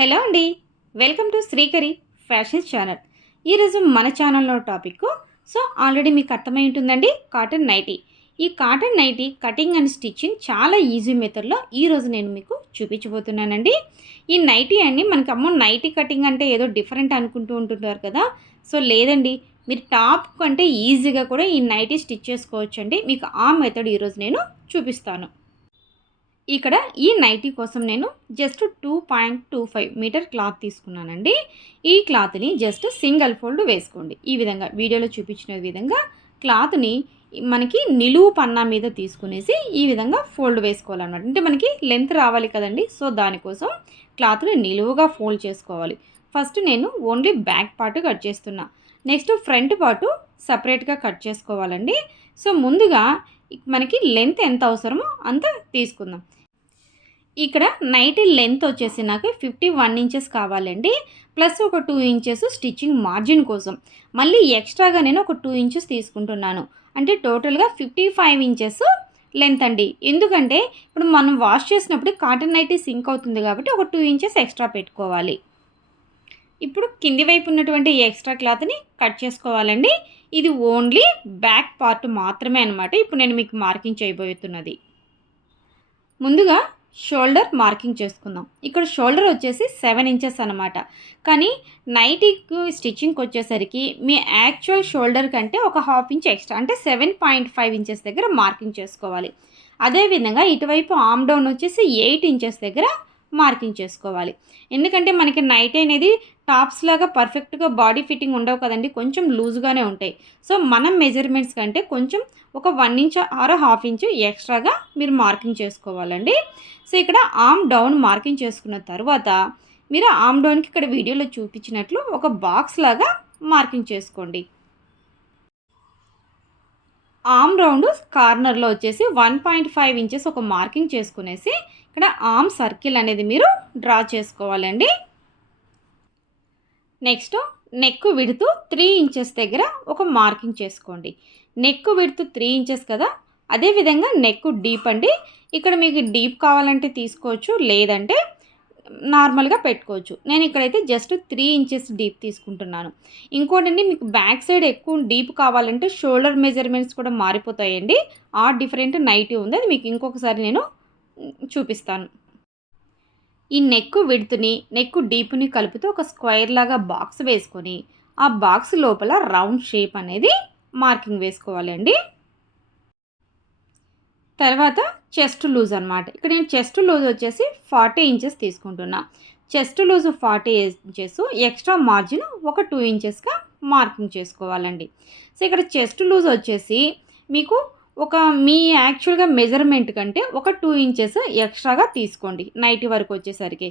Hello అండి, welcome to Srikari fashion channel. ఈరోజు మన ఛానల్లో టాపిక్ ఆల్రెడీ మీకు అర్థమై ఉంటుందండి, కాటన్ నైటీ. ఈ cotton nightie cutting and stitching చాలా ఈజీ మెథడ్లో ఈరోజు నేను మీకు చూపించబోతున్నానండి. ఈ నైటీ అండి, మనకి నైటీ కటింగ్ అంటే ఏదో డిఫరెంట్ అనుకుంటూ ఉంటుంటారు కదా. లేదండి, మీరు టాప్ కంటే ఈజీగా కూడా ఈ నైటీ స్టిచ్ చేసుకోవచ్చండి. మీకు ఆ మెథడ్ ఈరోజు నేను చూపిస్తాను. ఇక్కడ ఈ నైటీ కోసం నేను జస్ట్ 2.25 మీటర్ క్లాత్ తీసుకున్నానండి. ఈ క్లాత్ని జస్ట్ సింగిల్ ఫోల్డ్ వేసుకోండి. ఈ విధంగా వీడియోలో చూపించిన విధంగా క్లాత్ని మనకి నిలువు పన్నా మీద తీసుకునేసి ఈ విధంగా ఫోల్డ్ వేసుకోవాలన్నమాట. అంటే మనకి లెంత్ రావాలి కదండి, దానికోసం క్లాత్ని నిలువుగా ఫోల్డ్ చేసుకోవాలి. ఫస్ట్ నేను ఓన్లీ బ్యాక్ పార్ట్ కట్ చేస్తున్నా. నెక్స్ట్ ఫ్రంట్ పార్ట్ సపరేట్గా కట్ చేసుకోవాలండి. ముందుగా మనకి లెంత్ ఎంత అవసరమో అంత తీసుకుందాం. ఇక్కడ నైటీ లెంత్ వచ్చేసి నాకు 51 ఇంచెస్ కావాలండి. ప్లస్ ఒక 2 ఇంచెస్ స్టిచ్చింగ్ మార్జిన్ కోసం మళ్ళీ ఎక్స్ట్రాగా నేను ఒక 2 ఇంచెస్ తీసుకుంటున్నాను. అంటే టోటల్గా 55 ఇంచెస్ లెంత్ అండి. ఎందుకంటే ఇప్పుడు మనం వాష్ చేసినప్పుడు కాటన్ నైటీ సింక్ అవుతుంది కాబట్టి ఒక 2 ఇంచెస్ ఎక్స్ట్రా పెట్టుకోవాలి. ఇప్పుడు కింది వైపు ఉన్నటువంటి ఎక్స్ట్రా క్లాత్ని కట్ చేసుకోవాలండి. ఇది ఓన్లీ బ్యాక్ పార్ట్ మాత్రమే అనమాట. ఇప్పుడు నేను మీకు మార్కింగ్ చేయబోతున్నది. ముందుగా షోల్డర్ మార్కింగ్ చేసుకుందాం. ఇక్కడ షోల్డర్ వచ్చేసి 7 ఇంచెస్ అనమాట. కానీ నైటీకి స్టిచ్చింగ్కి వచ్చేసరికి మీ యాక్చువల్ షోల్డర్ కంటే ఒక హాఫ్ ఇంచ్ ఎక్స్ట్రా, అంటే 7.5 ఇంచెస్ దగ్గర మార్కింగ్ చేసుకోవాలి. అదేవిధంగా ఇటువైపు ఆమ్ డౌన్ వచ్చేసి 8 ఇంచెస్ దగ్గర మార్కింగ్ చేసుకోవాలి. ఎందుకంటే మనకి నైటీ అనేది టాప్స్ లాగా పర్ఫెక్ట్గా బాడీ ఫిట్టింగ్ ఉండవు కదండి, కొంచెం లూజ్గానే ఉంటాయి. మనం మెజర్మెంట్స్ కంటే కొంచెం ఒక 1 ఇంచ్ ఆర్ హాఫ్ ఇంచ్ ఎక్స్ట్రాగా మీరు మార్కింగ్ చేసుకోవాలండి. ఇక్కడ ఆమ్ డౌన్ మార్కింగ్ చేసుకున్న తర్వాత మీరు ఆమ్ డౌన్కి ఇక్కడ వీడియోలో చూపించినట్లు ఒక బాక్స్ లాగా మార్కింగ్ చేసుకోండి. ఆమ్ రౌండ్ కార్నర్లో వచ్చేసి 1.5 ఇంచెస్ ఒక మార్కింగ్ చేసుకునేసి ఇక్కడ ఆమ్ సర్కిల్ అనేది మీరు డ్రా చేసుకోవాలండి. నెక్స్ట్ నెక్ విడ్త్ 3 ఇంచెస్ దగ్గర ఒక మార్కింగ్ చేసుకోండి. నెక్ విడ్త్ 3 ఇంచెస్ కదా, అదేవిధంగా నెక్ డీప్ అండి. ఇక్కడ మీకు డీప్ కావాలంటే తీసుకోవచ్చు, లేదంటే నార్మల్గా పెట్టుకోవచ్చు. నేను ఇక్కడైతే జస్ట్ 3 ఇంచెస్ డీప్ తీసుకుంటున్నాను. ఇంకోటండి, మీకు బ్యాక్ సైడ్ ఎక్కువ డీప్ కావాలంటే షోల్డర్ మెజర్మెంట్స్ కూడా మారిపోతాయండి. ఆ డిఫరెంట్ నైటీ ఉంది, అది మీకు ఇంకొకసారి నేను చూపిస్తాను. ఈ నెక్ విడ్త్ని నెక్ డీప్ని కలుపుతూ ఒక స్క్వేర్ లాగా బాక్స్ వేసుకొని ఆ బాక్స్ లోపల రౌండ్ షేప్ అనేది మార్కింగ్ వేసుకోవాలండి. తర్వాత చెస్ట్ లూజ్ అనమాట. ఇక్కడ నేను చెస్ట్ లూజ్ వచ్చేసి 40 ఇంచెస్ తీసుకుంటున్నా. Chest loose 40 inches, extra margin ఒక 2 ఇంచెస్గా మార్కింగ్ చేసుకోవాలండి. ఇక్కడ చెస్ట్ లూజ్ వచ్చేసి మీకు ఒక మీ యాక్చువల్గా మెజర్మెంట్ కంటే ఒక 2 ఇంచెస్ ఎక్స్ట్రాగా తీసుకోండి నైటీ వరకు వచ్చేసరికి.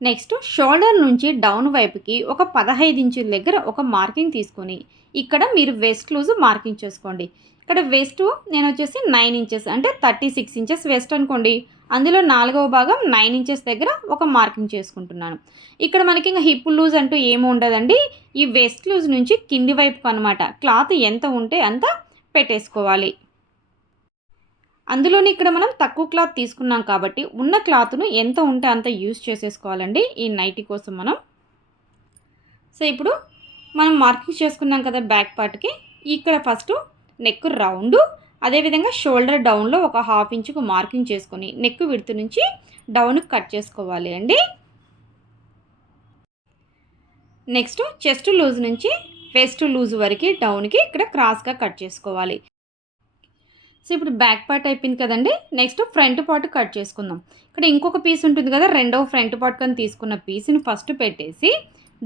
నెక్స్ట్ షోల్డర్ నుంచి డౌన్ వైపుకి ఒక 15 ఇంచుల దగ్గర ఒక మార్కింగ్ తీసుకొని ఇక్కడ మీరు వెస్ట్ లూజ్ మార్కింగ్ చేసుకోండి. ఇక్కడ వెస్ట్ నేను వచ్చేసి 9 ఇంచెస్, అంటే 36 ఇంచెస్ వెస్ట్ అనుకోండి. అందులో 4వ భాగం 9 ఇంచెస్ దగ్గర ఒక మార్కింగ్ చేసుకుంటున్నాను. ఇక్కడ మనకి ఇంకా హిప్ లూజ్ అంటూ ఏమి ఉండదండి. ఈ వెస్ట్ లూజ్ నుంచి కింది వైపుకు అనమాట క్లాత్ ఎంత ఉంటే అంత పెట్టేసుకోవాలి. అందులోని ఇక్కడ మనం తక్కువ క్లాత్ తీసుకున్నాం కాబట్టి ఉన్న క్లాత్ను ఎంత ఉంటే అంత యూజ్ చేసేసుకోవాలండి ఈ నైటీ కోసం మనం. ఇప్పుడు మనం మార్కింగ్ చేసుకున్నాం కదా బ్యాక్ పార్ట్కి. ఇక్కడ ఫస్ట్ నెక్ రౌండ్, అదేవిధంగా షోల్డర్ డౌన్లో ఒక హాఫ్ ఇంచుకు మార్కింగ్ చేసుకొని నెక్ విడ్త్ నుంచి డౌన్కి కట్ చేసుకోవాలి అండి. నెక్స్ట్ చెస్ట్ లూజ్ నుంచి వెస్ట్ లూజ్ వరకు డౌన్కి ఇక్కడ క్రాస్గా కట్ చేసుకోవాలి. ఇప్పుడు బ్యాక్ పార్ట్ అయిపోయింది కదండి. నెక్స్ట్ ఫ్రంట్ పార్ట్ కట్ చేసుకుందాం. ఇక్కడ ఇంకొక పీస్ ఉంటుంది కదా, రెండవ ఫ్రంట్ పార్ట్ కానీ తీసుకున్న పీస్ని ఫస్ట్ పెట్టేసి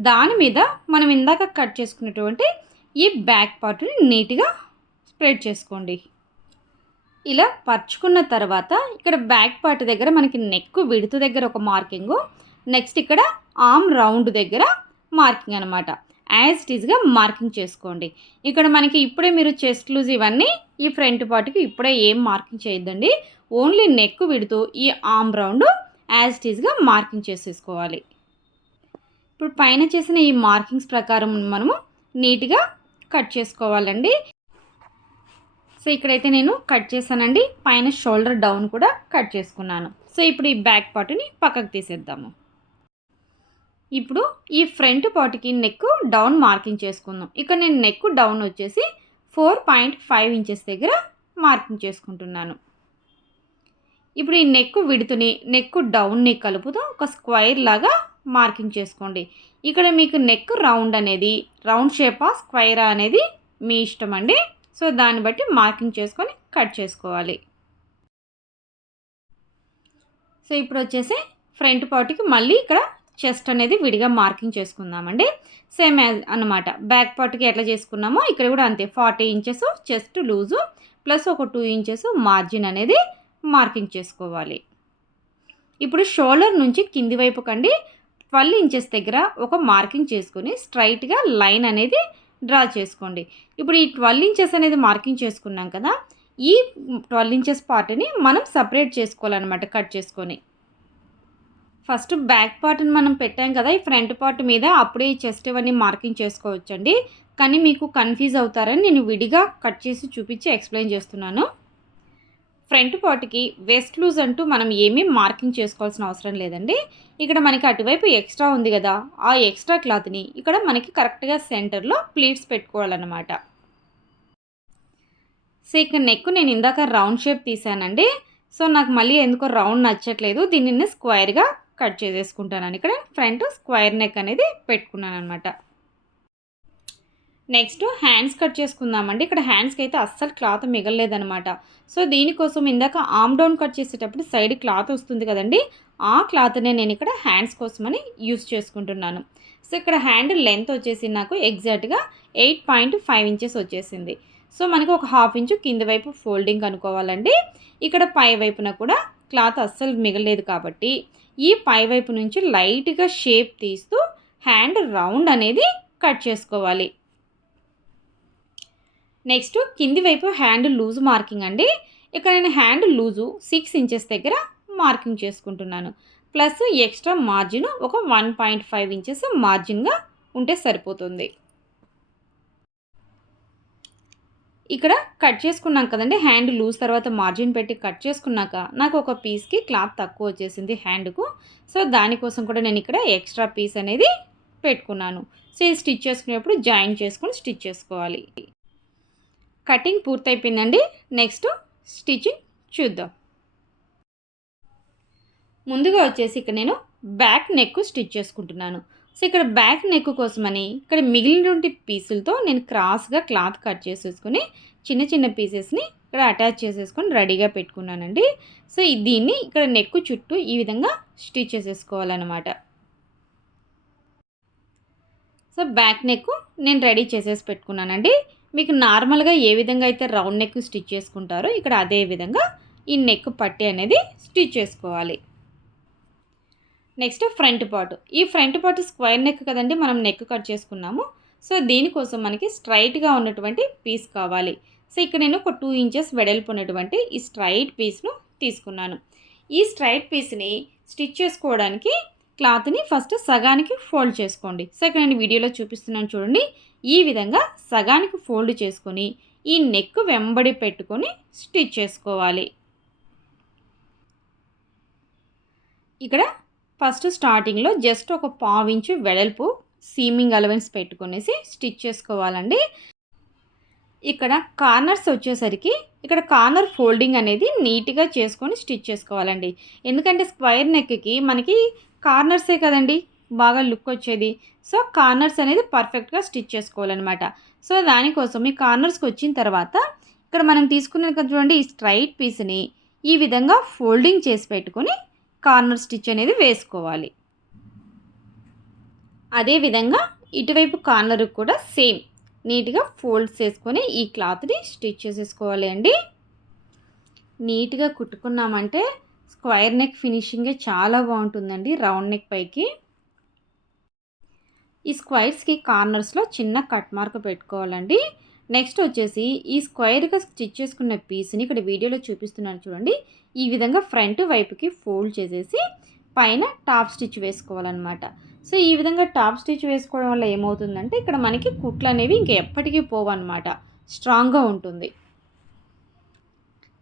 దాని మీద మనం ఇందాక కట్ చేసుకున్నటువంటి ఈ బ్యాక్ పార్ట్ని నీట్గా స్ప్రెడ్ చేసుకోండి. ఇలా పరుచుకున్న తర్వాత ఇక్కడ బ్యాక్ పార్ట్ దగ్గర మనకి నెక్ విడ్త్ దగ్గర ఒక మార్కింగు, నెక్స్ట్ ఇక్కడ ఆర్మ్ రౌండ్ దగ్గర మార్కింగ్ అనమాట. యాజ్ ఇట్ ఈజ్గా మార్కింగ్ చేసుకోండి. ఇక్కడ మనకి ఇప్పుడే మీరు చెస్ట్ లూజ్ ఇవన్నీ ఈ ఫ్రంట్ పార్ట్కి ఇప్పుడే ఏం మార్కింగ్ చేయొద్దండి. ఓన్లీ నెక్ విడ్త్ ఈ ఆర్మ్ రౌండ్ యాజ్ ఇట్ ఈజ్గా మార్కింగ్ చేసేసుకోవాలి. ఇప్పుడు పైన చేసిన ఈ మార్కింగ్స్ ప్రకారం మనము నీట్గా కట్ చేసుకోవాలండి. ఇక్కడైతే నేను కట్ చేశానండి. పైన షోల్డర్ డౌన్ కూడా కట్ చేసుకున్నాను. ఇప్పుడు ఈ బ్యాక్ పార్ట్ని పక్కకు తీసేద్దాము. ఇప్పుడు ఈ ఫ్రంట్ పార్ట్కి నెక్ డౌన్ మార్కింగ్ చేసుకుందాం. ఇక్కడ నేను నెక్ డౌన్ వచ్చేసి 4.5 ఇంచెస్ దగ్గర మార్కింగ్ చేసుకుంటున్నాను. ఇప్పుడు ఈ నెక్ విడుతుని నెక్ డౌన్ని కలుపుతూ ఒక స్క్వైర్ లాగా మార్కింగ్ చేసుకోండి. ఇక్కడ మీకు నెక్ రౌండ్ అనేది రౌండ్ షేపా స్క్వైరా అనేది మీ ఇష్టం అండి. సో దాన్ని బట్టి మార్కింగ్ చేసుకొని కట్ చేసుకోవాలి. సో ఇప్పుడు వచ్చేసి ఫ్రంట్ పార్ట్కి మళ్ళీ ఇక్కడ చెస్ట్ అనేది విడిగా మార్కింగ్ చేసుకుందామండి. సేమ్ యాజ్ అన్నమాట. బ్యాక్ పార్ట్కి ఎట్లా చేసుకున్నామో ఇక్కడ కూడా అంతే. 40 ఇంచెస్ చెస్ట్ లూజు ప్లస్ ఒక 2 ఇంచెస్ మార్జిన్ అనేది మార్కింగ్ చేసుకోవాలి. ఇప్పుడు షోల్డర్ నుంచి కింది వైపు కండి 12 ఇంచెస్ దగ్గర ఒక మార్కింగ్ చేసుకొని స్ట్రైట్గా లైన్ అనేది డ్రా చేసుకోండి. ఇప్పుడు ఈ 12 ఇంచెస్ అనేది మార్కింగ్ చేసుకున్నాం కదా, ఈ 12 ఇంచెస్ పార్ట్ని మనం సపరేట్ చేసుకోవాలన్నమాట కట్ చేసుకొని. ఫస్ట్ బ్యాక్ పార్ట్ని మనం పెట్టాం కదా ఈ ఫ్రంట్ పార్ట్ మీద, అప్పుడే ఈ చెస్ట్ ఇవన్నీ మార్కింగ్ చేసుకోవచ్చండి. కానీ మీకు కన్ఫ్యూజ్ అవుతారని నేను విడిగా కట్ చేసి చూపించి ఎక్స్ప్లెయిన్ చేస్తున్నాను. ఫ్రంట్ పార్ట్కి వెస్ట్ లూజ్ అంటూ మనం ఏమీ మార్కింగ్ చేసుకోవాల్సిన అవసరం లేదండి. ఇక్కడ మనకి అటువైపు ఎక్స్ట్రా ఉంది కదా, ఆ ఎక్స్ట్రా క్లాత్ని ఇక్కడ మనకి కరెక్ట్గా సెంటర్లో ప్లీట్స్ పెట్టుకోవాలన్నమాట. సో ఇక్కడ నెక్ నేను ఇందాక రౌండ్ షేప్ తీసానండి. సో నాకు మళ్ళీ ఎందుకో రౌండ్ నచ్చట్లేదు, దీనిని స్క్వేర్గా కట్ చేసేసుకుంటాను. ఇక్కడ ఫ్రంట్ స్క్వేర్ నెక్ అనేది పెట్టుకున్నాను అనమాట. నెక్స్ట్ హ్యాండ్స్ కట్ చేసుకుందామండి. ఇక్కడ హ్యాండ్స్కి అయితే అస్సలు క్లాత్ మిగలలేదనమాట. సో దీనికోసం ఇందాక ఆర్మ్ డౌన్ కట్ చేసేటప్పుడు సైడ్ క్లాత్ వస్తుంది కదండి, ఆ క్లాత్నే నేను ఇక్కడ హ్యాండ్స్ కోసమని యూస్ చేసుకుంటున్నాను. సో ఇక్కడ హ్యాండ్ లెంత్ వచ్చేసి నాకు ఎగ్జాక్ట్గా 8.5 ఇంచెస్ వచ్చేసింది. సో మనకి ఒక 1/2 ఇంచు కింది వైపు ఫోల్డింగ్ అనుకోవాలండి. ఇక్కడ పై వైపున కూడా క్లాత్ అస్సలు మిగలలేదు కాబట్టి ఈ పై వైపు నుంచి లైట్గా షేప్ తీస్తూ హ్యాండ్ రౌండ్ అనేది కట్ చేసుకోవాలి. నెక్స్ట్ కింది వైపు హ్యాండ్ లూజ్ మార్కింగ్ అండి. ఇక్కడ నేను హ్యాండ్ లూజు 6 ఇంచెస్ దగ్గర మార్కింగ్ చేసుకుంటున్నాను. ప్లస్ ఎక్స్ట్రా మార్జిన్ ఒక 1.5 ఇంచెస్ మార్జిన్గా ఉంటే సరిపోతుంది. ఇక్కడ కట్ చేసుకున్నాం కదండి, హ్యాండ్ లూజ్ తర్వాత మార్జిన్ పెట్టి కట్ చేసుకున్నాక నాకు ఒక పీస్కి క్లాత్ తక్కువ వచ్చేసింది హ్యాండ్కు. సో దానికోసం కూడా నేను ఇక్కడ ఎక్స్ట్రా పీస్ అనేది పెట్టుకున్నాను. సో ఇది స్టిచ్ చేసుకునేప్పుడు జాయిన్ చేసుకొని స్టిచ్ చేసుకోవాలి. కటింగ్ పూర్తయిపోయిందండి. నెక్స్ట్ స్టిచ్చింగ్ చూద్దాం. ముందుగా వచ్చేసి ఇక్కడ నేను బ్యాక్ నెక్ స్టిచ్ చేసుకుంటున్నాను. సో ఇక్కడ బ్యాక్ నెక్ కోసమని ఇక్కడ మిగిలినటువంటి పీసులతో నేను క్రాస్గా క్లాత్ కట్ చేసేసుకొని చిన్న చిన్న పీసెస్ని ఇక్కడ అటాచ్ చేసేసుకొని రెడీగా పెట్టుకున్నానండి. సో దీన్ని ఇక్కడ నెక్ చుట్టూ ఈ విధంగా స్టిచ్ చేసేసుకోవాలన్నమాట. సో బ్యాక్ నెక్ నేను రెడీ చేసేసి పెట్టుకున్నానండి. మీకు నార్మల్గా ఏ విధంగా అయితే రౌండ్ నెక్ స్టిచ్ చేసుకుంటారో ఇక్కడ అదే విధంగా ఈ నెక్ పట్టి అనేది స్టిచ్ చేసుకోవాలి. Next front part. ఈ ఫ్రంట్ పార్ట్ స్క్వేర్ నెక్ కదండి మనం నెక్ కట్ చేసుకున్నాము. సో దీనికోసం మనకి స్ట్రైట్గా ఉన్నటువంటి పీస్ కావాలి. సో ఇక్కడ నేను ఒక 2 ఇంచెస్ వెడల్పు ఉన్నటువంటి ఈ స్ట్రైట్ పీస్ను తీసుకున్నాను. ఈ స్ట్రైట్ పీస్ని స్టిచ్ చేసుకోవడానికి క్లాత్ని ఫస్ట్ సగానికి ఫోల్డ్ చేసుకోండి. సో ఇక్కడ నేను వీడియోలో చూపిస్తున్నాను చూడండి, ఈ విధంగా సగానికి ఫోల్డ్ చేసుకొని ఈ నెక్ వెంబడి పెట్టుకొని స్టిచ్ చేసుకోవాలి. ఇక్కడ ఫస్ట్ స్టార్టింగ్లో జస్ట్ ఒక 1/4 ఇంచు వెడల్పు సీమింగ్ అలవెన్స్ పెట్టుకొనేసి స్టిచ్ చేసుకోవాలండి. ఇక్కడ కార్నర్స్ వచ్చేసరికి ఇక్కడ కార్నర్ ఫోల్డింగ్ అనేది నీట్గా చేసుకొని స్టిచ్ చేసుకోవాలండి. ఎందుకంటే స్క్వేర్ నెక్కి మనకి కార్నర్సే కదండి బాగా లుక్ వచ్చేది. సో కార్నర్స్ అనేది పర్ఫెక్ట్గా స్టిచ్ చేసుకోవాలన్నమాట. సో దానికోసం ఈ కార్నర్స్కి వచ్చిన తర్వాత ఇక్కడ మనం తీసుకున్న చూడండి ఈ స్ట్రైట్ పీస్ని ఈ విధంగా ఫోల్డింగ్ చేసి పెట్టుకొని కార్నర్ స్టిచ్ అనేది వేసుకోవాలి. అదేవిధంగా ఇటువైపు కార్నర్ కూడా సేమ్ నీట్గా ఫోల్డ్ చేసుకొని ఈ క్లాత్ని స్టిచ్ చేసేసుకోవాలి అండి. నీట్గా కుట్టుకున్నామంటే స్క్వేర్ నెక్ ఫినిషింగే చాలా బాగుంటుందండి రౌండ్ నెక్ పైకి. ఈ స్క్వేర్స్కి కార్నర్స్లో చిన్న కట్ మార్క్ పెట్టుకోవాలండి. నెక్స్ట్ వచ్చేసి ఈ స్క్వేర్గా స్టిచ్ చేసుకున్న పీస్ని ఇక్కడ వీడియోలో చూపిస్తున్నాను చూడండి, ఈ విధంగా ఫ్రంట్ వైపుకి ఫోల్డ్ చేసేసి పైన టాప్ స్టిచ్ వేసుకోవాలన్నమాట. సో ఈ విధంగా టాప్ స్టిచ్ వేసుకోవడం వల్ల ఏమవుతుందంటే ఇక్కడ మనకి కుట్లు అనేవి ఇంక ఎప్పటికీ పోవన్నమాట, స్ట్రాంగ్గా ఉంటుంది.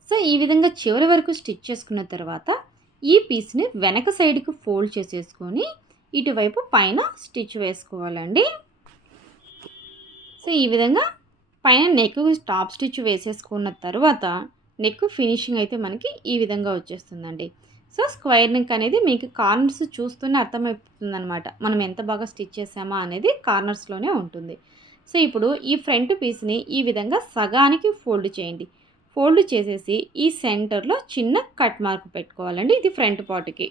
సో ఈ విధంగా చివరి వరకు స్టిచ్ చేసుకున్న తర్వాత ఈ పీస్ని వెనక సైడ్కి ఫోల్డ్ చేసేసుకొని ఇటువైపు పైన స్టిచ్ వేసుకోవాలండి. సో ఈ విధంగా పైన నెక్ టాప్ స్టిచ్ వేసేసుకున్న తర్వాత నెక్ ఫినిషింగ్ అయితే మనకి ఈ విధంగా వచ్చేస్తుందండి. సో స్క్వేర్ నెక్ అనేది మీకు కార్నర్స్ చూస్తూనే అర్థమైపోతుందనమాట, మనం ఎంత బాగా స్టిచ్ చేసామా అనేది కార్నర్స్లోనే ఉంటుంది. సో ఇప్పుడు ఈ ఫ్రంట్ పీస్ని ఈ విధంగా సగానికి ఫోల్డ్ చేయండి. ఫోల్డ్ చేసేసి ఈ సెంటర్లో చిన్న కట్ మార్క్ పెట్టుకోవాలండి. ఇది ఫ్రంట్ పార్ట్కి.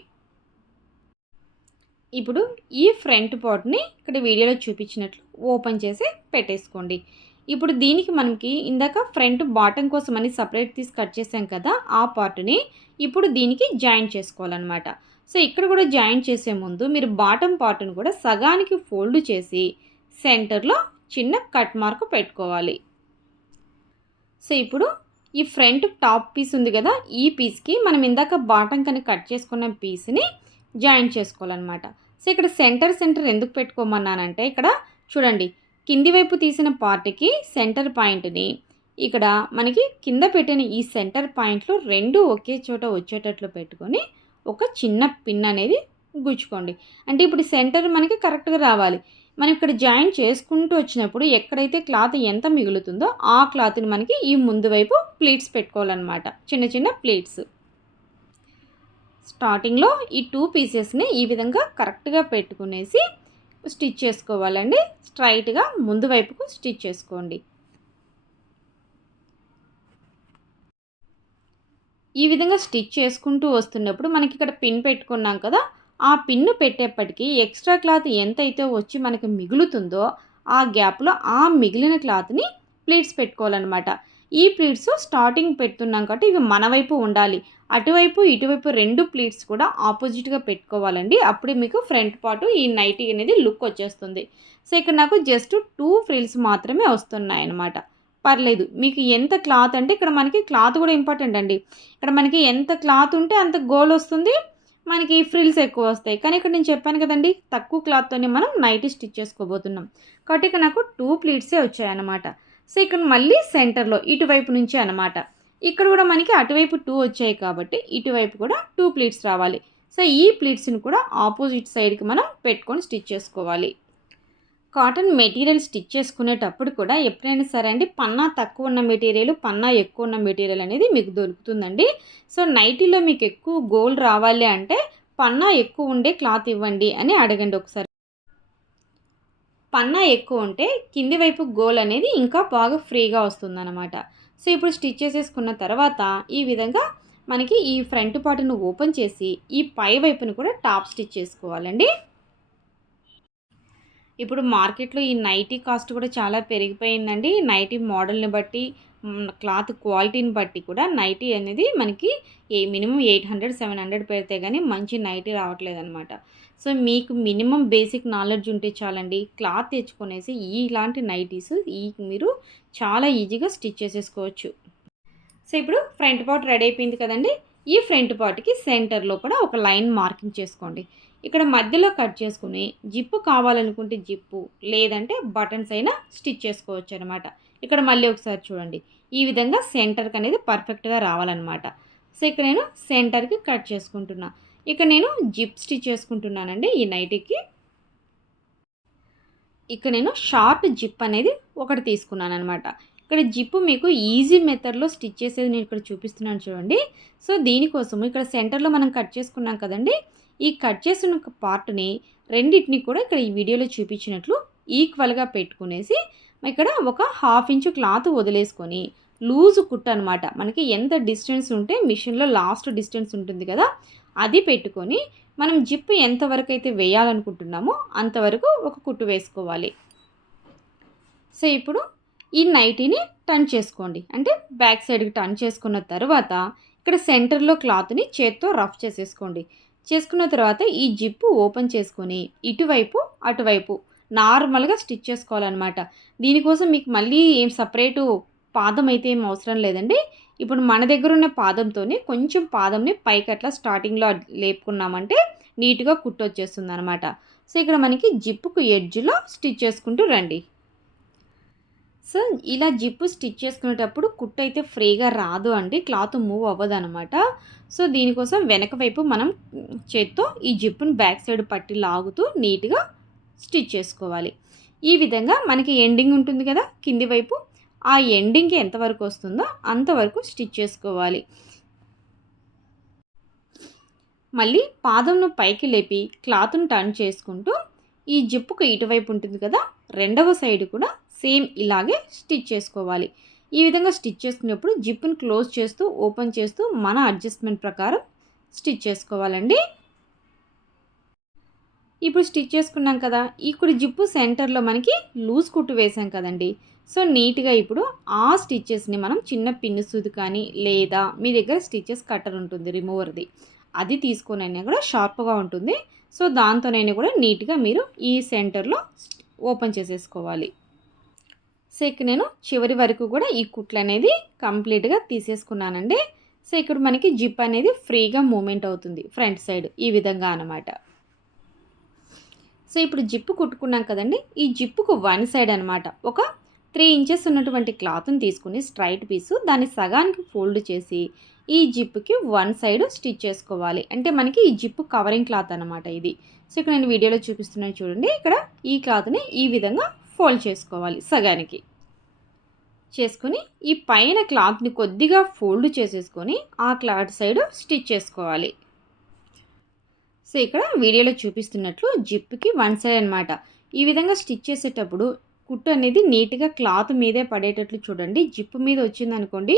ఇప్పుడు ఈ ఫ్రంట్ పార్ట్ని ఇక్కడ వీడియోలో చూపించినట్లు ఓపెన్ చేసి పెట్టేసుకోండి. ఇప్పుడు దీనికి మనకి ఇందాక ఫ్రంట్ బాటమ్ కోసం అని సపరేట్ తీసి కట్ చేసాం కదా, ఆ పార్ట్ని ఇప్పుడు దీనికి జాయిన్ చేసుకోవాలన్నమాట. సో ఇక్కడ కూడా జాయిన్ చేసే ముందు మీరు బాటమ్ పార్ట్ని కూడా సగానికి ఫోల్డ్ చేసి సెంటర్లో చిన్న కట్ మార్క్ పెట్టుకోవాలి. సో ఇప్పుడు ఈ ఫ్రంట్ టాప్ పీస్ ఉంది కదా, ఈ పీస్కి మనం ఇందాక బాటమ్ కని కట్ చేసుకున్న పీస్ని జాయిన్ చేసుకోవాలన్నమాట. సో ఇక్కడ సెంటర్ ఎందుకు పెట్టుకోమన్నానంటే ఇక్కడ చూడండి, కింది వైపు తీసిన పార్ట్కి సెంటర్ పాయింట్ని ఇక్కడ మనకి కింద పెట్టిన ఈ సెంటర్ పాయింట్లు రెండు ఒకే చోట వచ్చేటట్లు పెట్టుకొని ఒక చిన్న పిన్ అనేది గుచ్చుకోండి. అంటే ఇప్పుడు సెంటర్ మనకి కరెక్ట్గా రావాలి. మనం ఇక్కడ జాయిన్ చేసుకుంటూ వచ్చినప్పుడు ఎక్కడైతే క్లాత్ ఎంత మిగులుతుందో ఆ క్లాత్ని మనకి ఈ ముందు వైపు ప్లీట్స్ పెట్టుకోవాలన్నమాట, చిన్న చిన్న ప్లీట్స్. స్టార్టింగ్లో ఈ 2 పీసెస్ని ఈ విధంగా కరెక్ట్గా పెట్టుకునేసి స్టిచ్ చేసుకోవాలండి. స్ట్రైట్గా ముందు వైపుకు స్టిచ్ చేసుకోండి. ఈ విధంగా స్టిచ్ చేసుకుంటూ వస్తున్నప్పుడు మనకి ఇక్కడ పిన్ పెట్టుకున్నాం కదా, ఆ పిన్ను పెట్టేప్పటికీ ఎక్స్ట్రా క్లాత్ ఎంతైతే వచ్చి మనకి మిగులుతుందో ఆ గ్యాప్లో ఆ మిగిలిన క్లాత్ని ప్లీట్స్ పెట్టుకోవాలన్నమాట. ఈ ప్లీట్స్ స్టార్టింగ్ పెడుతున్నాం కాబట్టి ఇవి మన వైపు ఉండాలి. అటువైపు ఇటువైపు రెండు ప్లీట్స్ కూడా ఆపోజిట్గా పెట్టుకోవాలండి. అప్పుడే మీకు ఫ్రంట్ పార్ట్ ఈ నైటీ అనేది లుక్ వచ్చేస్తుంది. సో ఇక్కడ నాకు జస్ట్ 2 ఫ్రిల్స్ మాత్రమే వస్తున్నాయి అన్నమాట. పర్లేదు, మీకు ఎంత క్లాత్ అంటే ఇక్కడ మనకి క్లాత్ కూడా ఇంపార్టెంట్ అండి. ఇక్కడ మనకి ఎంత క్లాత్ ఉంటే అంత గోల్ వస్తుంది, మనకి ఫ్రిల్స్ ఎక్కువ వస్తాయి. కానీ ఇక్కడ నేను చెప్పాను కదండి, తక్కువ క్లాత్తోనే మనం నైటీ స్టిచ్ చేసుకోబోతున్నాం కాబట్టి ఇక్కడ నాకు 2 ప్లీట్సే వచ్చాయన్నమాట. సో ఇక్కడ మళ్ళీ సెంటర్లో ఇటువైపు నుంచే అనమాట, ఇక్కడ కూడా మనకి అటువైపు 2 వచ్చాయి కాబట్టి ఇటువైపు కూడా 2 ప్లీట్స్ రావాలి. సో ఈ ప్లీట్స్ని కూడా ఆపోజిట్ సైడ్కి మనం పెట్టుకొని స్టిచ్ చేసుకోవాలి. కాటన్ మెటీరియల్ స్టిచ్ చేసుకునేటప్పుడు కూడా ఎప్పుడైనా సరే అండి, పన్నా తక్కువ ఉన్న మెటీరియల్, పన్నా ఎక్కువ ఉన్న మెటీరియల్ అనేది మీకు దొరుకుతుందండి. సో నైటీలో మీకు ఎక్కువ గోల్ రావాలి అంటే పన్నా ఎక్కువ ఉండే క్లాత్ ఇవ్వండి అని అడగండి ఒకసారి. పన్నా ఎక్కువ ఉంటే కింది వైపు గోల్ అనేది ఇంకా బాగా ఫ్రీగా వస్తుందన్నమాట. సో ఇప్పుడు స్టిచ్ చేసేసుకున్న తర్వాత ఈ విధంగా మనకి ఈ ఫ్రంట్ పార్ట్ను ఓపెన్ చేసి ఈ పై వైపును కూడా టాప్ స్టిచ్ చేసుకోవాలండి. ఇప్పుడు మార్కెట్లో ఈ నైటీ కాస్ట్ కూడా చాలా పెరిగిపోయిందండి. నైటీ మోడల్ని బట్టి, క్లాత్ క్వాలిటీని బట్టి కూడా నైటీ అనేది మనకి మినిమం 800-700 పెడితే కానీ మంచి నైటీ రావట్లేదు అనమాట. సో మీకు మినిమం బేసిక్ నాలెడ్జ్ ఉంటే చాలండి, క్లాత్ తెచ్చుకొనేసి ఇలాంటి నైటీస్ మీరు చాలా ఈజీగా స్టిచ్ చేసేసుకోవచ్చు. సో ఇప్పుడు ఫ్రంట్ పార్ట్ రెడీ అయిపోయింది కదండి. ఈ ఫ్రంట్ పార్ట్కి సెంటర్లో కూడా ఒక లైన్ మార్కింగ్ చేసుకోండి. ఇక్కడ మధ్యలో కట్ చేసుకుని జిప్పు కావాలనుకుంటే జిప్పు, లేదంటే బటన్స్ అయినా స్టిచ్ చేసుకోవచ్చు అనమాట. ఇక్కడ మళ్ళీ ఒకసారి చూడండి, ఈ విధంగా సెంటర్కి అనేది పర్ఫెక్ట్గా రావాలన్నమాట. సో ఇక్కడ నేను సెంటర్కి కట్ చేసుకుంటున్నా. ఇక నేను జిప్ స్టిచ్ చేసుకుంటున్నానండి ఈ నైటీకి. ఇక్కడ నేను షార్ట్ జిప్ అనేది ఒకటి తీసుకున్నాను అనమాట. ఇక్కడ జిప్పు మీకు ఈజీ మెథడ్లో స్టిచ్ చేసేది నేను ఇక్కడ చూపిస్తున్నాను చూడండి. సో దీనికోసం ఇక్కడ సెంటర్లో మనం కట్ చేసుకున్నాం కదండి, ఈ కట్ చేసిన పార్ట్ని రెండింటిని కూడా ఇక్కడ ఈ వీడియోలో చూపించినట్లు ఈక్వల్గా పెట్టుకునేసి ఇక్కడ ఒక 1/2 ఇంచు క్లాత్ వదిలేసుకొని లూజు కుట్టు అనమాట, మనకి ఎంత డిస్టెన్స్ ఉంటే మిషన్లో లాస్ట్ డిస్టెన్స్ ఉంటుంది కదా అది పెట్టుకొని మనం జిప్ ఎంతవరకు అయితే వేయాలనుకుంటున్నామో అంతవరకు ఒక కుట్టు వేసుకోవాలి. సో ఇప్పుడు ఈ నైటీని టర్న్ చేసుకోండి, అంటే బ్యాక్ సైడ్కి టర్న్ చేసుకున్న తర్వాత ఇక్కడ సెంటర్లో క్లాత్ని చేత్తో రఫ్ చేసేసుకోండి. చేసుకున్న తర్వాత ఈ జిప్పు ఓపెన్ చేసుకొని ఇటువైపు అటువైపు నార్మల్గా స్టిచ్ చేసుకోవాలన్నమాట. దీనికోసం మీకు మళ్ళీ ఏం సపరేటు పాదం అయితే ఏం అవసరం లేదండి. ఇప్పుడు మన దగ్గర ఉన్న పాదంతోనే కొంచెం పాదంని పైకి అట్లా స్టార్టింగ్లో లేపుకున్నామంటే నీట్గా కుట్టు వచ్చేస్తుంది అనమాట. సో ఇక్కడ మనకి జిప్పుకు ఎడ్జ్లో స్టిచ్ చేసుకుంటూ రండి. సో ఇలా జిప్పు స్టిచ్ చేసుకునేటప్పుడు కుట్టు అయితే ఫ్రీగా రాదు అండి, క్లాత్ మూవ్ అవ్వదనమాట. సో దీనికోసం వెనక వైపు మనం చేత్తో ఈ జిప్పుని బ్యాక్ సైడ్ పట్టి లాగుతూ నీట్గా స్టిచ్ చేసుకోవాలి. ఈ విధంగా మనకి ఎండింగ్ ఉంటుంది కదా కింది వైపు, ఆ ఎండింగ్కి ఎంతవరకు వస్తుందో అంతవరకు స్టిచ్ చేసుకోవాలి. మళ్ళీ పాదంను పైకి లేపి క్లాత్ను టర్న్ చేసుకుంటూ ఈ జిప్పుకు ఇటువైపు ఉంటుంది కదా రెండవ సైడ్ కూడా సేమ్ ఇలాగే స్టిచ్ చేసుకోవాలి. ఈ విధంగా స్టిచ్ చేసుకునేప్పుడు జిప్పును క్లోజ్ చేస్తూ ఓపెన్ చేస్తూ మన అడ్జస్ట్మెంట్ ప్రకారం స్టిచ్ చేసుకోవాలండి. ఇప్పుడు స్టిచ్ చేసుకున్నాం కదా, ఇక్కడ జిప్పు సెంటర్లో మనకి లూజ్ కుట్టు వేసాం కదండి. సో నీట్గా ఇప్పుడు ఆ స్టిచ్చెస్ని మనం చిన్న పిన్ను సూది కానీ లేదా మీ దగ్గర స్టిచ్చెస్ కట్టర్ ఉంటుంది రిమూవర్ది, అది తీసుకొనైనా కూడా షార్ప్గా ఉంటుంది. సో దాంతోనైనా కూడా నీట్గా మీరు ఈ సెంటర్లో ఓపెన్ చేసేసుకోవాలి. సో ఇక్కడ నేను చివరి వరకు కూడా ఈ కుట్లు అనేది కంప్లీట్గా తీసేసుకున్నానండి. సో ఇక్కడ మనకి జిప్ అనేది ఫ్రీగా మూమెంట్ అవుతుంది ఫ్రంట్ సైడ్ ఈ విధంగా అనమాట. సో ఇప్పుడు జిప్పు కుట్టుకున్నాం కదండి, ఈ జిప్పుకు వన్ సైడ్ అనమాట ఒక 3 ఇంచెస్ ఉన్నటువంటి క్లాత్ని తీసుకుని స్ట్రైట్ పీసు దాన్ని సగానికి ఫోల్డ్ చేసి ఈ జిప్పుకి వన్ సైడ్ స్టిచ్ చేసుకోవాలి. అంటే మనకి ఈ జిప్పు కవరింగ్ క్లాత్ అనమాట ఇది. సో ఇక్కడ నేను వీడియోలో చూపిస్తున్నాను చూడండి, ఇక్కడ ఈ క్లాత్ని ఈ విధంగా ఫోల్డ్ చేసుకోవాలి సగానికి చేసుకొని ఈ పైన క్లాత్ని కొద్దిగా ఫోల్డ్ చేసేసుకొని ఆ క్లాత్ సైడ్ స్టిచ్ చేసుకోవాలి. సో ఇక్కడ వీడియోలో చూపిస్తున్నట్లు జిప్కి వన్ సైడ్ అనమాట. ఈ విధంగా స్టిచ్ చేసేటప్పుడు కుట్టు అనేది నీట్గా క్లాత్ మీదే పడేటట్లు చూడండి. జిప్ మీద వచ్చిందనుకోండి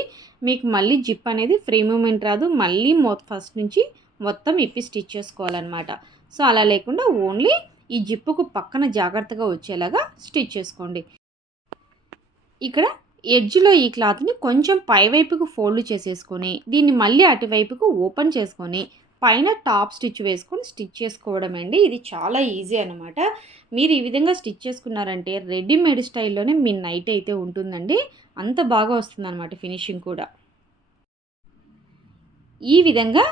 మీకు మళ్ళీ జిప్ అనేది ఫ్రీ మూమెంట్ రాదు, మళ్ళీ ఫస్ట్ నుంచి మొత్తం ఇప్పి స్టిచ్ చేసుకోవాలన్నమాట. సో అలా లేకుండా ఓన్లీ ఈ జిప్పుకు పక్కన జాగ్రత్తగా వచ్చేలాగా స్టిచ్ చేసుకోండి. ఇక్కడ ఎడ్జ్లో ఈ క్లాత్ని కొంచెం పైవైపుకు ఫోల్డ్ చేసేసుకొని దీన్ని మళ్ళీ అటువైపుకు ఓపెన్ చేసుకొని పైన టాప్ స్టిచ్ వేసుకొని స్టిచ్ చేసుకోవడం అండి. ఇది చాలా ఈజీ అనమాట. మీరు ఈ విధంగా స్టిచ్ చేసుకున్నారంటే రెడీమేడ్ స్టైల్లోనే మీ నైట్ అయితే ఉంటుందండి, అంత బాగా వస్తుందన్నమాట ఫినిషింగ్ కూడా. ఈ విధంగా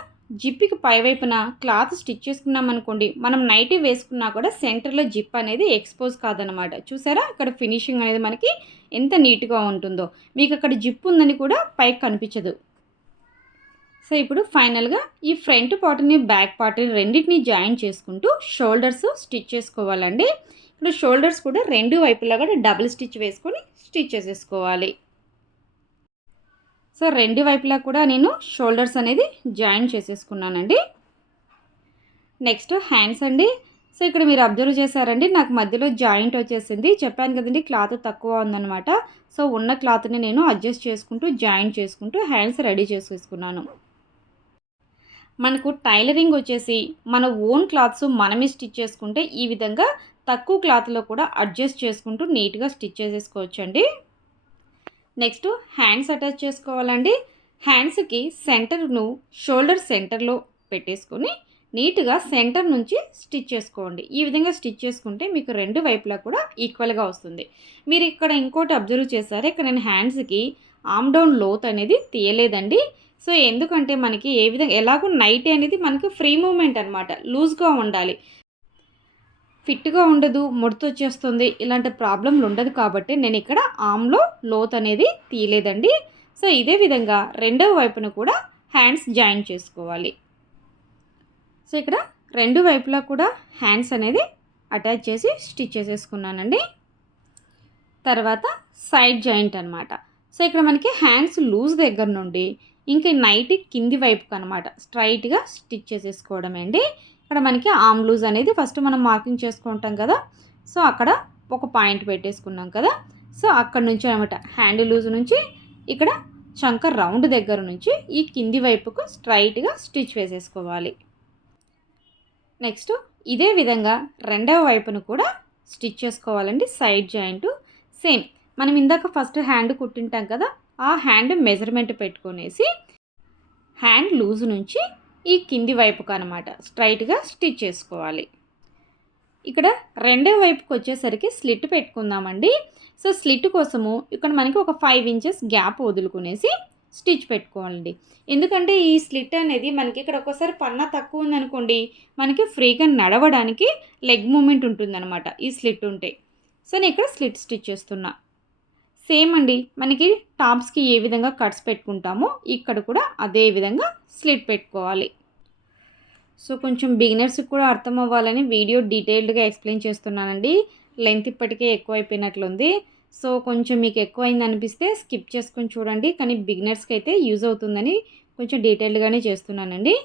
జిప్కి పైవైపున క్లాత్ స్టిచ్ చేసుకున్నాం అనుకోండి, మనం నైటీ వేసుకున్నా కూడా సెంటర్లో జిప్ అనేది ఎక్స్పోజ్ కాదనమాట. చూసారా ఇక్కడ ఫినిషింగ్ అనేది మనకి ఎంత నీట్గా ఉంటుందో, మీకు అక్కడ జిప్ ఉందని కూడా పైకి కనిపించదు. సో ఇప్పుడు ఫైనల్గా ఈ ఫ్రంట్ పార్ట్ని బ్యాక్ పార్ట్ని రెండింటిని జాయిన్ చేసుకుంటూ షోల్డర్స్ స్టిచ్ చేసుకోవాలండి. ఇప్పుడు షోల్డర్స్ కూడా రెండు వైపులా కూడా డబుల్ స్టిచ్ వేసుకొని స్టిచ్ చేసేసుకోవాలి. సో రెండు వైపులా కూడా నేను షోల్డర్స్ అనేది జాయిన్ చేసేసుకున్నానండి. నెక్స్ట్ హ్యాండ్స్ అండి. సో ఇక్కడ మీరు అబ్జర్వ్ చేశారండి, నాకు మధ్యలో జాయింట్ వచ్చేసింది. చెప్పాను కదండి క్లాత్ తక్కువ ఉందన్నమాట. సో ఉన్న క్లాత్ని నేను అడ్జస్ట్ చేసుకుంటూ జాయిన్ చేసుకుంటూ హ్యాండ్స్ రెడీ చేసేసుకున్నాను. మనకు టైలరింగ్ వచ్చేసి మన ఓన్ క్లాత్స్ మనమే స్టిచ్ చేసుకుంటే ఈ విధంగా తక్కువ క్లాత్లో కూడా అడ్జస్ట్ చేసుకుంటూ నీట్గా స్టిచ్ చేసేసుకోవచ్చండి. నెక్స్ట్ హ్యాండ్స్ అటాచ్ చేసుకోవాలండి. హ్యాండ్స్కి సెంటర్ను షోల్డర్ సెంటర్లో పెట్టేసుకొని నీట్గా సెంటర్ నుంచి స్టిచ్ చేసుకోండి. ఈ విధంగా స్టిచ్ చేసుకుంటే మీకు రెండు వైపులా కూడా ఈక్వల్గా వస్తుంది. మీరు ఇక్కడ ఇంకోటి అబ్జర్వ్ చేశారు, ఇక్కడ నేను హ్యాండ్స్కి ఆమ్ డౌన్ లోత్ అనేది తీయలేదండి. సో ఎందుకంటే మనకి ఏ విధంగా ఎలాగో నైటీ అనేది మనకి ఫ్రీ మూమెంట్ అనమాట, లూజ్గా ఉండాలి, ఫిట్గా ఉండదు, ముడత వచ్చేస్తుంది, ఇలాంటి ప్రాబ్లంలు ఉండదు కాబట్టి నేను ఇక్కడ ఆమ్లో లోత్ అనేది తీయలేదండి. సో ఇదే విధంగా రెండవ వైపున కూడా హ్యాండ్స్ జాయిన్ చేసుకోవాలి. సో ఇక్కడ రెండు వైపులా కూడా హ్యాండ్స్ అనేది అటాచ్ చేసి స్టిచ్ చేసేసుకున్నానండి. తర్వాత సైడ్ జాయింట్ అనమాట. సో ఇక్కడ మనకి హ్యాండ్స్ లూజ్ దగ్గర నుండి ఇంకా నైటీ కింది వైపుకి అనమాట స్ట్రైట్గా స్టిచ్ చేసేసుకోవడమే అండి. ఇక్కడ మనకి ఆమ్ లూజ్ అనేది ఫస్ట్ మనం మార్కింగ్ చేసుకుంటాం కదా, సో అక్కడ ఒక పాయింట్ పెట్టేసుకున్నాం కదా. సో అక్కడ నుంచి అనమాట హ్యాండ్ లూజ్ నుంచి ఇక్కడ చంక రౌండ్ దగ్గర నుంచి ఈ కింది వైపుకు స్ట్రైట్గా స్టిచ్ వేసేసుకోవాలి. నెక్స్ట్ ఇదే విధంగా రెండవ వైపును కూడా స్టిచ్ చేసుకోవాలండి. సైడ్ జాయింట్ సేమ్ మనం ఇందాక ఫస్ట్ హ్యాండ్ కుట్టింటాం కదా, ఆ హ్యాండ్ మెజర్మెంట్ పెట్టుకునేసి హ్యాండ్ లూజ్ నుంచి ఈ కింది వైపుకు అనమాట స్ట్రైట్గా స్టిచ్ చేసుకోవాలి. ఇక్కడ రెండో వైపుకి వచ్చేసరికి స్లిట్ పెట్టుకుందామండి. సో స్లిట్ కోసము ఇక్కడ మనకి ఒక 5 ఇంచెస్ గ్యాప్ వదులుకునేసి స్టిచ్ పెట్టుకోవాలండి. ఎందుకంటే ఈ స్లిట్ అనేది మనకి ఇక్కడ ఒక్కోసారి పన్నా తక్కువ ఉందనుకోండి, మనకి ఫ్రీగా నడవడానికి లెగ్ మూమెంట్ ఉంటుందన్నమాట ఈ స్లిట్ ఉంటే. సో నేను ఇక్కడ స్లిట్ స్టిచ్ చేస్తున్నా. సేమ్ అండి, మనకి టాప్స్కి ఏ విధంగా కట్స్ పెట్టుకుంటామో ఇక్కడ కూడా అదే విధంగా స్లిట్ పెట్టుకోవాలి. సో కొంచెం బిగినర్స్కి కూడా అర్థం అవ్వాలని వీడియో డీటెయిల్డ్గా ఎక్స్ప్లెయిన్ చేస్తున్నానండి. లెంత్ ఇప్పటికే ఎక్కువైపోయినట్లుంది. సో కొంచెం మీకు ఎక్కువైంది అనిపిస్తే స్కిప్ చేసుకొని చూడండి. కానీ బిగినర్స్కి అయితే యూజ్ అవుతుందని కొంచెం డీటెయిల్డ్గానే చేస్తున్నానండి.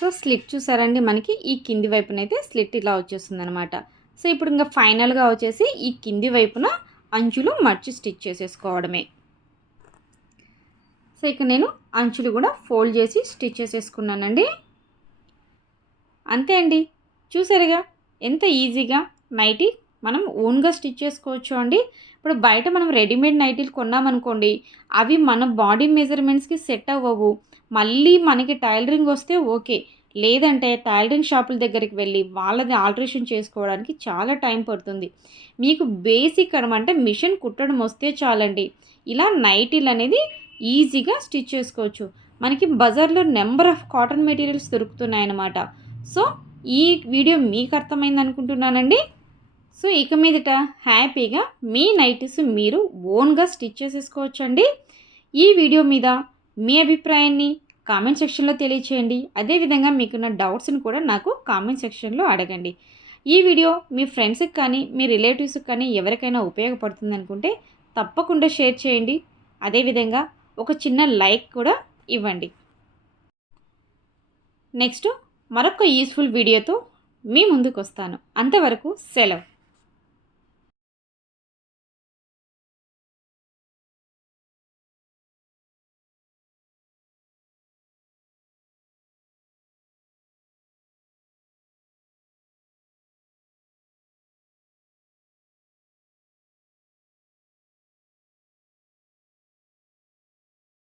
సో స్లిట్ చూసారండి, మనకి ఈ కింది వైపునైతే స్లిట్ ఇలా వచ్చేస్తుంది అనమాట. సో ఇప్పుడు ఇంకా ఫైనల్గా వచ్చేసి ఈ కింది వైపున అంచులు మర్చి స్టిచ్ చేసేసుకోవడమే. సో ఇక్కడ నేను అంచులు కూడా ఫోల్డ్ చేసి స్టిచ్ చేసేసుకున్నానండి. అంతే అండి, చూసారుగా ఎంత ఈజీగా నైటీ మనం ఓన్గా స్టిచ్ చేసుకోవచ్చు అండి. ఇప్పుడు బయట మనం రెడీమేడ్ నైటీలు కొన్నామనుకోండి, అవి మన బాడీ మెజర్మెంట్స్కి సెట్ అవ్వవు. మళ్ళీ మనకి టైలరింగ్ వస్తే ఓకే, లేదంటే టైలరింగ్ షాపుల దగ్గరికి వెళ్ళి వాళ్ళది ఆల్టరేషన్ చేసుకోవడానికి చాలా టైం పడుతుంది. మీకు బేసిక్ అనమాట మిషన్ కుట్టడం వస్తే చాలండి, ఇలా నైటీలు అనేది ఈజీగా స్టిచ్ చేసుకోవచ్చు. మనకి బజార్లో నెంబర్ ఆఫ్ కాటన్ మెటీరియల్స్ దొరుకుతున్నాయన్నమాట. సో ఈ వీడియో మీకు అర్థమైంది అనుకుంటున్నానండి. సో ఇక మీదట హ్యాపీగా మీ నైటీస్ మీరు ఓన్గా స్టిచ్ చేసేసుకోవచ్చండి. ఈ వీడియో మీద మీ అభిప్రాయాన్ని కామెంట్ సెక్షన్లో తెలియచేయండి. అదేవిధంగా మీకున్న డౌట్స్ని కూడా నాకు కామెంట్ సెక్షన్లో అడగండి. ఈ వీడియో మీ ఫ్రెండ్స్కి కానీ మీ రిలేటివ్స్కి కానీ ఎవరికైనా ఉపయోగపడుతుంది అనుకుంటే తప్పకుండా షేర్ చేయండి. అదేవిధంగా ఒక చిన్న లైక్ కూడా ఇవ్వండి. నెక్స్ట్ మరొక యూస్ఫుల్ వీడియోతో మీ ముందుకు వస్తాను. అంతవరకు సెలవు.